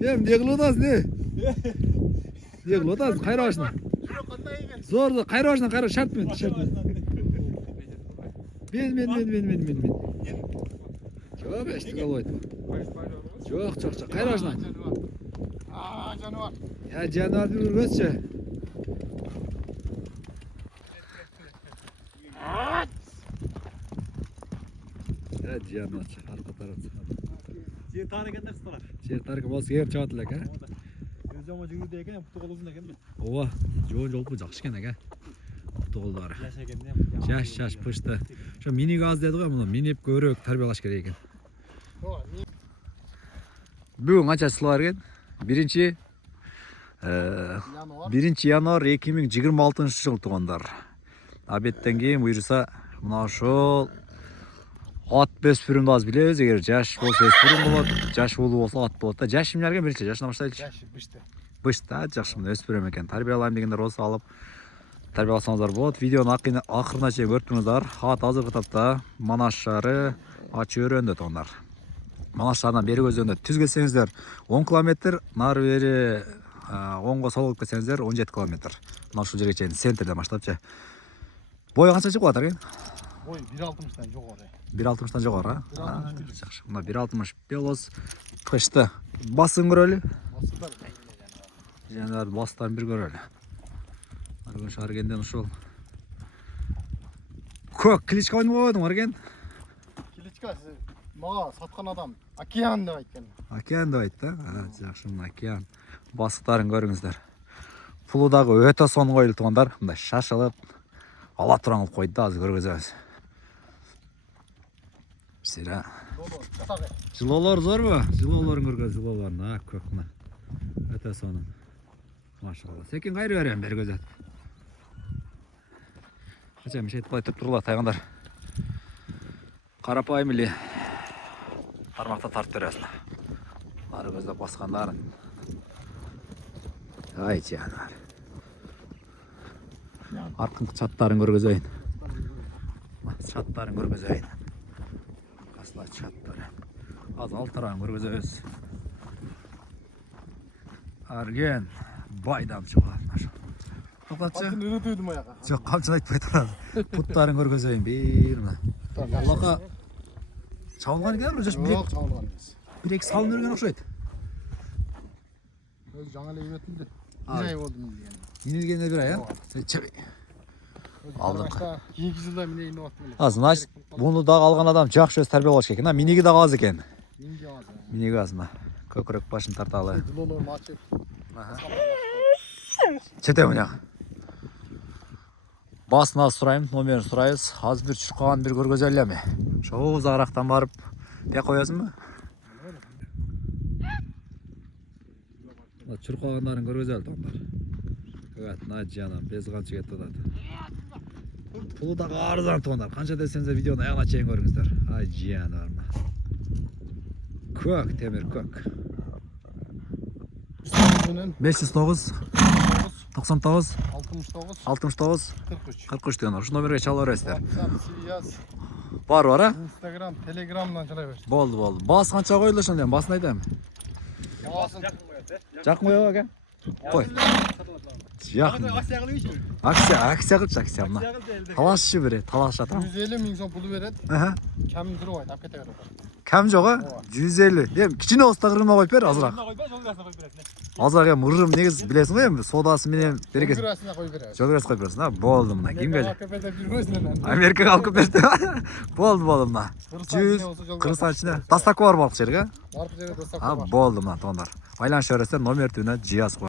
Hem ne kılıp otasın ne? Ne kılıp otasın? Kayra başına. Zor da kayra başına kayra şart men. Men. Çok eşlik alaydı. Çok. Kayra başına. Canavar. Ya canavar bir gözçe. Ya canavar arka tarafta. Sen tarih eder sılar. Sen tarih bas yer çatlak ha. Özüm жүгүрдө экен, путу колдун экен. Ооба, жол жакшы экен эке. Тоголдары. Жаш экен. Жаш пышты. Ошо мини газ деди го, муну минип көбүрөөк тарбиялаш керек экен. Бүгүн канча число экен? 1 январь 2026 жыл туугандар. Абеттен кийин буйрса мына ошол ат бөспүрүмдү аз билебиз. Эгер жаш болсо өспүрүм болот, жаш улуу болсо ат болот да. Жаш эмнелерге биринчи жашынан баштайлычы. Жашы бышты. Бышта жакшы мына өспүрүм экен. Тарбиялайм дегендер болсо алып тарбияласаңыздар болот. Видеону акырына чейин көрүп туруңуздар. Ат азыркы тапта Манаш шаары Ачы өрөндө туугандар. Манаш шаарынан бери көзгөндө түз келсеңиздер 10 км, нары бери оңго солго кетсеңиздер 17 км. Мына ушул жерге чейин центрден баштапчы. Бою канча чыгып атыр экен? Бой 1.60-тан жогору. 1.60-тан жогору. Жакшы. Мына 1.60 белос кышты. Басын көрөлү. Басыдар. Жандар бастан бир көрөлү. Аргын шаар кенден ушул көк кличка ойнап койдуңар экен. Кличка мага саткан адам океан деп айткан. Океан деп айтты. Жакшы, мына океан. Басыктарын көрүңүздөр. Пулу дагы өтө сонун коюлуп тургандар. Мындай шашылып ала туран кылып койду да, азыр көргөзөбүз. Сира. Жылоолор зорбу? Жылоолорун көргөз, жылоолорун. Көк мына. Өтө сонун. Машалла. Секин кайры берем, бери көзөт. Кача мишет былай турула тайгандар. Карапайым эле тармакта тартып бересиң. Ары көздөп баскандарын. Ай жанар. Аркынкы чаттарын көргөзөйүн. Чаттарын көргөзөйүн. Асла чаттары. Az алтыран көргөзөбүз. Арген байдан чыгат. Токатчы. Атын үрөтөдүм аяка. Жок, камчын айтпай турат. Путтарын көргөзөйүн бир мына. Аллака чалган экен, жаш бирек. Жок, чалган эмес. Бирек салып берген окшойт. Өз жаңа эле өтүлдү. Bir ay oldu mu diye. Yenilgenler bir ay ya. Çabuk. Aldım. 2 жылда міне инеп аттым. Az, значит, bunu da algan adam жакшы өз тарбиялаш экен. Миниги да аз экен. Миниги аз. Миниги аз мына. Көкүрөк башын тарталы. Жылоолорун ачып. Чете мына. Басына сурайм, номерин сурайбыз. Азыр бир чуркаган бир көргөзөлү эми. Ошо узагырактан барып тек коесуңбу? Чуркагандарын көргөзөлү таңдар. Evet, Naciyanam, bez kançı getti da. Pulu da arızan tonlar. Kança desenize videonun ayağına çeyin görünüzler. Ay cihan var mı? Kök, temir kök. 509 99 69 43 diyorlar. Şu numaraya çalar ester. Var ha? Instagram, Telegram'dan çalıver. Boldu. Bas kança koyuldu şimdi. Basın aydım. Jakın koyuyor bakayım. Koy. Yakın. Aksiya kılacak mı? Talaşçı biri, talaş atan. 150 000 so'm pulu beradi. Aha. Kam durup ayt, apkete beradi. Kam joğa? 150. Dem kichine osta kırma koyup ber azırak. Azırak mırrım negiz bilesing go endi sodası menен bereket. Jogurasına koyup beradi. Jogurasına koyup bersin ha. Boldu mına. Kim gelecek? AKP'de bir gözünden. Amerika kalkıp berdi. Boldu mına. 100 Kırgızstan içinde. Dastak var balkı жерге. Barkı жерге dastak Ha var. boldu mına tonlar. Aylan şöresler nomer tüne cihaz